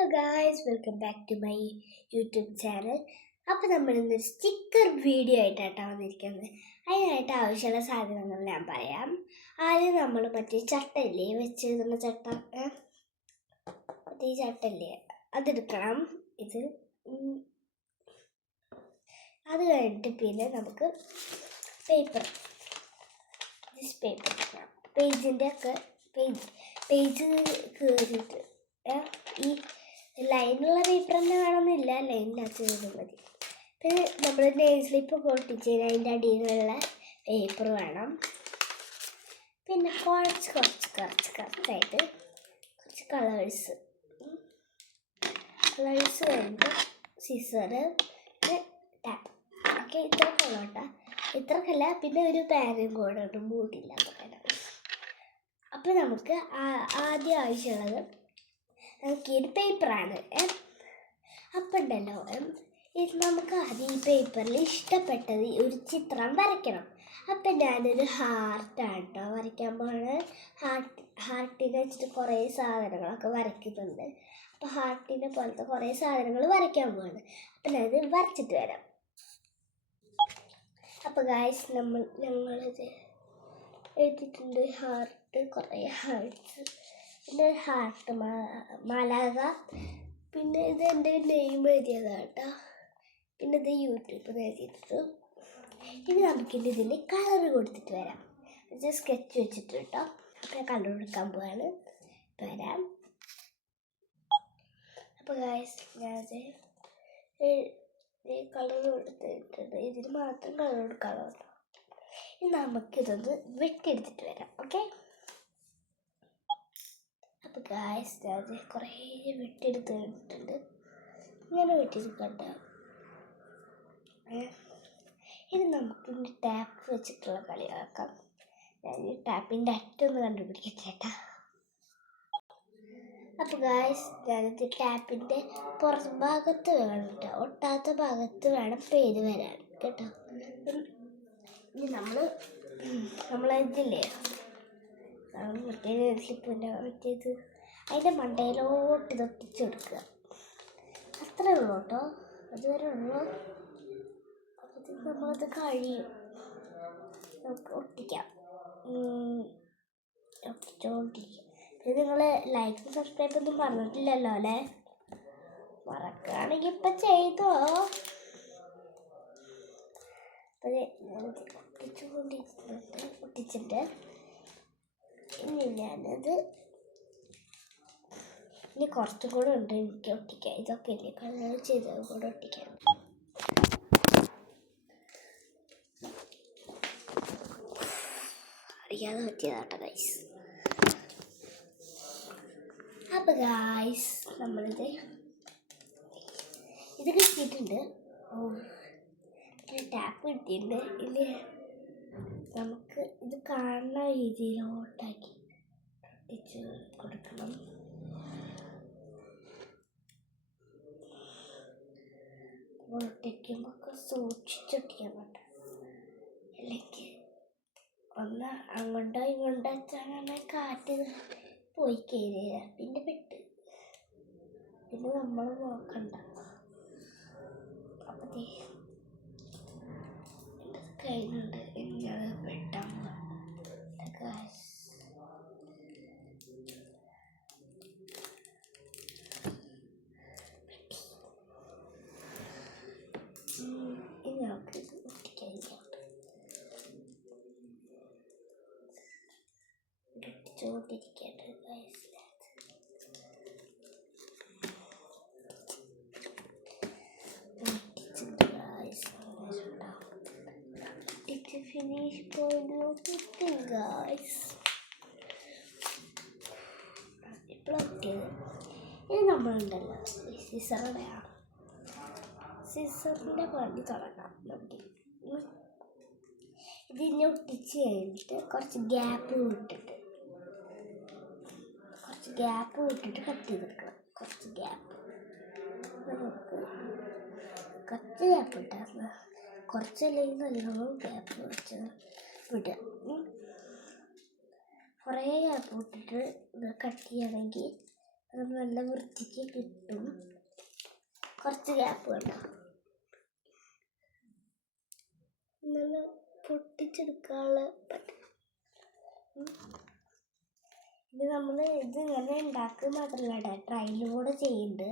Hello guys, welcome back to my YouTube channel. അപ്പോൾ നമ്മൾ ഇന്നൊരു സ്റ്റിക്കർ വീഡിയോ ആയിട്ടാണ് വന്നിരിക്കുന്നത്. അതിനായിട്ട് ആവശ്യമുള്ള സാധനങ്ങൾ ഞാൻ പറയാം. ആദ്യം നമ്മൾ മറ്റേ ചട്ടയില്ലേ, വെച്ചെഴുതുന്ന ചട്ട, മറ്റേ ചട്ടയില്ലേ, അതെടുക്കണം. അത് കഴിഞ്ഞിട്ട് പിന്നെ നമുക്ക് പേപ്പർ എടുക്കണം. പേജിൻ്റെ ഒക്കെ പേജ് കയറിയിട്ട് ഈ ലൈനുള്ള പേപ്പർ തന്നെ വേണമെന്നില്ല, ലൈനില്ലാത്തത് മതി. പിന്നെ നമ്മൾ നെയിൽ സ്ലിപ്പ് പൊട്ടിച്ചതിന് അതിൻ്റെ അടിയിലുള്ള പേപ്പർ വേണം. പിന്നെ കുറച്ചായിട്ട് കുറച്ച് കളേഴ്സ് കഴിഞ്ഞിട്ട് സിസറ്, ടാപ്പ്. ഓക്കെ, ഇത്രയൊക്കെ ഉള്ളോട്ടാ. ഇത്രക്കല്ല, പിന്നെ ഒരു പാനും കൂടെ ഉണ്ട്, മൂടില്ല. അപ്പോൾ നമുക്ക് ആദ്യം ആവശ്യമുള്ളത് നമുക്ക് ഈ പേപ്പറാണ്. അപ്പം ഉണ്ടല്ലോ, ഇത് നമുക്ക് ആദ്യം ഈ പേപ്പറിൽ ഇഷ്ടപ്പെട്ടത് ഒരു ചിത്രം വരയ്ക്കണം. അപ്പം ഞാനൊരു ഹാർട്ടാണ് കേട്ടോ വരയ്ക്കാൻ പോകുന്നത്. ഹാർട്ടിനെ വെച്ചിട്ട് കുറേ സാധനങ്ങളൊക്കെ വരയ്ക്കുന്നുണ്ട്. അപ്പോൾ ഹാർട്ടിനെ പോലത്തെ കുറേ സാധനങ്ങൾ വരയ്ക്കാൻ പോകുന്നത്. അപ്പം ഞാനത് വരച്ചിട്ട് വരാം. അപ്പോൾ ഗായ്സ്, ഞങ്ങളിത് എഴുതിയിട്ടുണ്ട്. ഹാർട്ട്, കുറേ ഹാർട്ട്സ്, പിന്നെ ഹാർട്ട്, മാലാക, പിന്നെ ഇത് എൻ്റെ നെയിം എഴുതിയതാണ് കേട്ടോ. പിന്നെ ഇത് യൂട്യൂബിൽ എഴുതിയിട്ടുണ്ട്. ഇനി നമുക്കിൻ്റെ ഇതിൽ കളർ കൊടുത്തിട്ട് വരാം. ഇത് സ്കെച്ച് വെച്ചിട്ട് കേട്ടോ. അപ്പോൾ കളർ കൊടുക്കാൻ പോവാണ്. വരാം. അപ്പോൾ ഗായ്സ്, ഞാനത് കളർ കൊടുത്തിട്ടുണ്ട്. ഇതിന് മാത്രം കളർ കൊടുക്കാമല്ലോ കേട്ടോ. ഇനി നമുക്കിതൊന്ന് വെട്ടിയെടുത്തിട്ട് വരാം. ഓക്കെ. അപ്പോൾ ഗായ്സ്, അത് കുറേ വെട്ടിയെടുത്ത് കഴിഞ്ഞിട്ടുണ്ട്. ഇങ്ങനെ വെട്ടിയെടുക്കണ്ട. ഇനി നമുക്കിനി ടാപ്പ് വെച്ചിട്ടുള്ള കളിയാക്കാം. ഞാൻ ഈ ടാപ്പിൻ്റെ അറ്റൊന്ന് കണ്ടുപിടിക്കട്ടെ കേട്ടോ. അപ്പോൾ ഗായ്സ്, ഞാനിത് ടാപ്പിൻ്റെ പുറത്ത് ഭാഗത്ത് വേണം കേട്ടോ, ഒട്ടാത്ത ഭാഗത്ത് വേണം പേര് വരാൻ കേട്ടോ. ഇനി നമ്മളതില്ലേ, മറ്റേ സ്ലിപ്പിൻ്റെ മറ്റേത് അതിൻ്റെ മണ്ടയിലോട്ട് ഇതൊട്ടിച്ച് കൊടുക്കുക. അത്രേ ഉള്ളൂ കേട്ടോ, അതുവരെ ഉള്ളൂ. അപ്പോൾ നമ്മളത് കഴിയും, നമുക്ക് ഒട്ടിക്കാം. ഒട്ടിക്കാം. പിന്നെ നിങ്ങൾ ലൈക്കും സബ്സ്ക്രൈബൊന്നും പറഞ്ഞിട്ടില്ലല്ലോ അല്ലേ? മറക്കുകയാണെങ്കിൽ ഇപ്പം ചെയ്തോ. അപ്പോൾ ഞാനത് ഒട്ടിച്ചിട്ട് ഇനി കുറച്ചും കൂടെ ഉണ്ട് എനിക്ക് ഒട്ടിക്കാൻ. ഇതൊക്കെ ഇല്ലേ കളർ ചെയ്തത് കൂടെ ഒട്ടിക്കാൻ. അറിയാതെ പറ്റിയതാട്ടോ ഗൈസ്. അപ്പോൾ ഗൈസ്, നമ്മളിത് കിട്ടിയിട്ടുണ്ട്. ടാപ്പ് കിട്ടിയിട്ടുണ്ട്. ഇനി നമുക്ക് ഇത് കാണുന്ന രീതിയിലോട്ടാക്കി ഒട്ടിച്ച് കൊടുക്കണം. ഒട്ടിക്കുമ്പോൾ സൂക്ഷിച്ചൊട്ടിക്കാൻ പറ്റും, അല്ലെങ്കിൽ ഒന്ന് അങ്ങോട്ടോ ഇങ്ങോട്ടോ വെച്ചാൽ കാറ്റ് പോയി കയറിയ പിന്നെ പെട്ട്, പിന്നെ നമ്മൾ നോക്കണ്ട. അപ്പോൾ കഴിഞ്ഞുണ്ട്. ഇനി അത് പെട്ടാൻ ഇനി നമുക്ക് ഒട്ടിക്കാൻ ഒട്ടിച്ചുകൊണ്ടിരിക്കേണ്ടത് ഗൈസ്. Finish going guys. ഇപ്പോൾ ഒട്ടിയത്. ഇനി നമ്മളുണ്ടല്ലോ സിസറിൻ്റെ പണി തുടങ്ങാം. ഇതിനെ ഒട്ടിച്ച് കഴിഞ്ഞിട്ട് കുറച്ച് ഗ്യാപ്പ് വിട്ടിട്ട് കട്ട് ചെയ്തെടുക്കണം. കുറച്ച് ഗ്യാപ്പ് ഇട്ടാൽ കുറച്ചല്ലെങ്കിൽ നല്ലോണം ഗ്യാപ്പ് വെച്ച് വിടുക. കുറേ ഗ്യാപ്പ് വിട്ടിട്ട് ഇത് കട്ട് ചെയ്യുകയാണെങ്കിൽ അത് നല്ല വൃത്തിക്ക് കിട്ടും. കുറച്ച് ഗ്യാപ്പ് വേണ്ട, നല്ല പൊട്ടിച്ചെടുക്കാനുള്ള പറ്റും. ഇത് നമ്മൾ ഇത് ഇങ്ങനെ ഉണ്ടാക്കുക മാത്രമല്ല, ട്രയലും കൂടെ ചെയ്യുന്നുണ്ട്.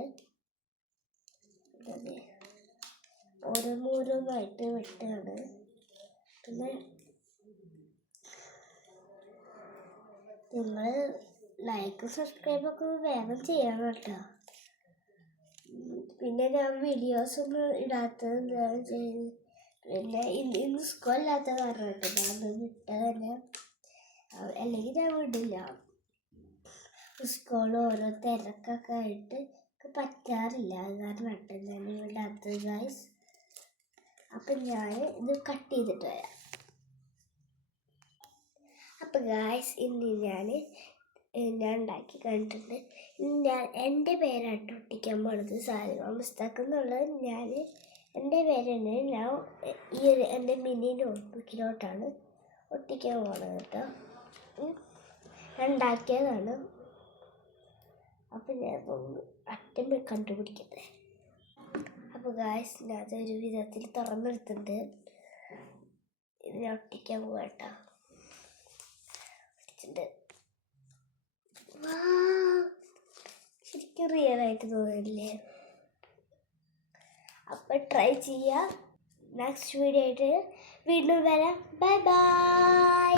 ഓരോന്നോരോന്നായിട്ട് വെട്ടുകയാണ്. പിന്നെ നിങ്ങൾ ലൈക്ക് സബ്സ്ക്രൈബൊക്കെ വേഗം ചെയ്യണം കേട്ടോ. പിന്നെ ഞാൻ വീഡിയോസൊന്നും ഇടാത്തത് എന്താണെന്ന് ചെയ്ത്, പിന്നെ ഇന്ന് സ്കൂളില്ലാത്ത കാരണം കേട്ടോ ഞാൻ വിട്ടത് തന്നെ. അല്ലെങ്കിൽ ഞാൻ വിടില്ല, സ്കൂളിൽ ഓരോ തിരക്കൊക്കെ ആയിട്ട് പറ്റാറില്ല. അത് കാരണം കേട്ടോ ഞാൻ വിടാത്തത് ഗൈസ്. അപ്പം ഞാൻ ഇത് കട്ട് ചെയ്തിട്ട് വരാം. അപ്പം ഗൈസ് ഇന്ന് ഞാൻ ഉണ്ടാക്കി കണ്ടിട്ടുണ്ട്. എൻ്റെ പേരായിട്ട് ഒട്ടിക്കാൻ പോണത് സാലിമ മുസ്താഖ് എന്നുള്ളത്. എൻ്റെ പേര് തന്നെ ഞാൻ എൻ്റെ മിനി നോട്ട്ബുക്കിലോട്ടാണ് ഒട്ടിക്കാൻ പോണത് കേട്ടോ. ഉണ്ടാക്കിയതാണ്. അപ്പം ഞാൻ അറ്റം കണ്ടുപിടിക്കട്ടെ. അപ്പോൾ ഗായ്സ് ഞാൻ അതൊരു വിധത്തിൽ തുറന്നെടുത്തിട്ടുണ്ട്. ഇത് ഞാൻ ഒട്ടിക്കാൻ പോകട്ടോ. ശരിക്കും റിയൽ ആയിട്ട് തോന്നില്ലേ? അപ്പം ട്രൈ ചെയ്യാം. നെക്സ്റ്റ് വീഡിയോ ആയിട്ട് വീണ്ടും വരാം. Bye bye.